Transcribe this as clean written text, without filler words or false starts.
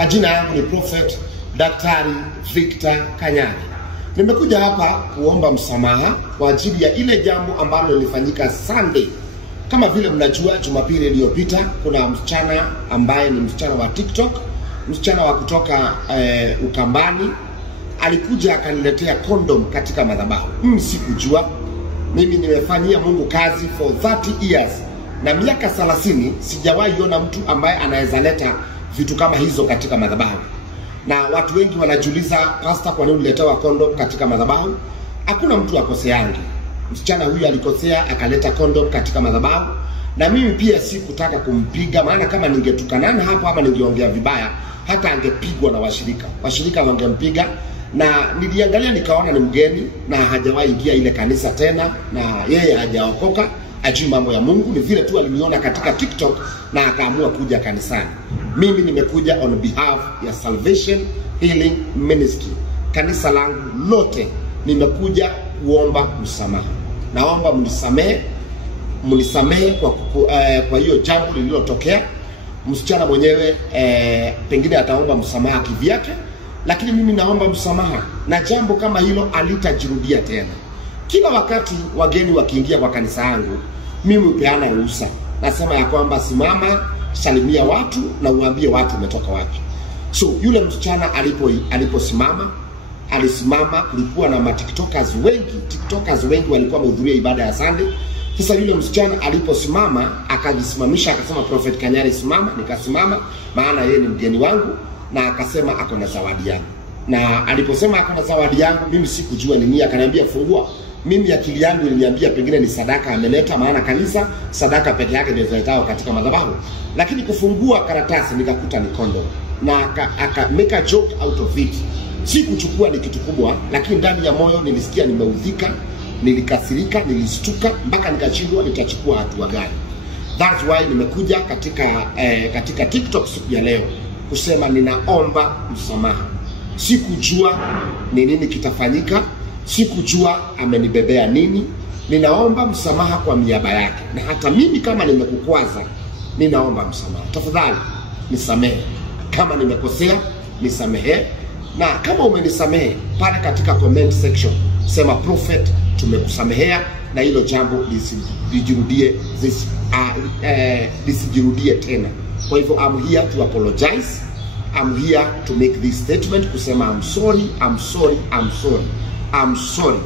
Majina yangu ni Prophet Daktari Victor Kanyari. Nimekuja hapa kuomba msamaha kwa ajili ya ile jambo ambalo lilifanyika Sunday. Kama vile mnajua, Jumapili iliyopita kuna msichana ambaye ni msichana wa TikTok, msichana wa kutoka Ukambani, alikuja akaniletea condom katika madhabahu. Mimi sikujua. Mimi nimefanyia Mungu kazi for 30 years. Na miaka 30 sijawahi ona mtu ambaye anaweza leta vitu kama hizo katika madhabahu. Na watu wengi wanajiuliza, pastor, kwa nini uliletewa condom katika madhabahu? Hakuna mtu akoseangi. Msichana huyu alikosea akaleta condom katika madhabahu, na mimi pia sikutaka kumpiga, maana kama ningetukanana hapo ama ningeongea vibaya hata angepigwa na washirika. Washirika wangempiga, na niliangalia nikaona ni mgeni na hajawahi ingia ile kanisa tena, na yeye hajaokoka, ajui mambo ya Mungu. Ni vile tu aliniona katika TikTok na akaamua kuja kanisani. Mimi nimekuja on behalf ya Salvation Healing Ministry, kanisa langu lote. Nimekuja kuomba msamaha. Naomba mnisamehe kwa hiyo jambo lililotokea. Msichana mwenyewe pengine ataomba msamaha kivyake, lakini mimi naomba msamaha, na jambo kama hilo alitajirudia tena. Kila wakati wageni wakiingia kwa kanisa yangu, mimi hupeana ruhusa. Nasema ya kwamba simama, salimia watu na uambie watu umetoka wapi. So yule msichana aliposimama, alisimama, kulikuwa na TikTokers wengi walikuwa wamehudhuria ibada ya Sunday. Sasa yule msichana aliposimama, akajisimamisha, akasema, Prophet Kanyari simama. Nikasimama, maana yeye ni mgeni wangu, na akasema ako na zawadi yangu. Na aliposema ako na zawadi yangu, mimi sikujua ni nini. Akaniambia fungua. Mimi akili yangu iliniambia pengine ni sadaka ameleta, maana kanisa sadaka peke yake ndio zinaitao katika madhabahu. Lakini kufungua karatasi nikakuta ni condom, na aka make a joke out of it. Sikuchukua ni kitu kubwa, lakini ndani ya moyo nilisikia nimeudhika, nilikasirika, nilistuka, mpaka nikashindwa nitachukua hatua gani. That's why nimekuja katika TikTok siku ya leo kusema ninaomba msamaha. Sikujua ni nini kitafanyika, sikujua amenibebea nini. Ninaomba msamaha kwa niaba yake, na hata mimi kama nimekukwaza, ninaomba msamaha. Tafadhali nisamehe kama nimekosea, nisamehe. Na kama umenisamehe, pale katika comment section sema Prophet, tumekusamehea na hilo jambo lisijirudie tena. Kwa hivyo I'm here to apologize. I'm here to make this statement kusema I'm sorry.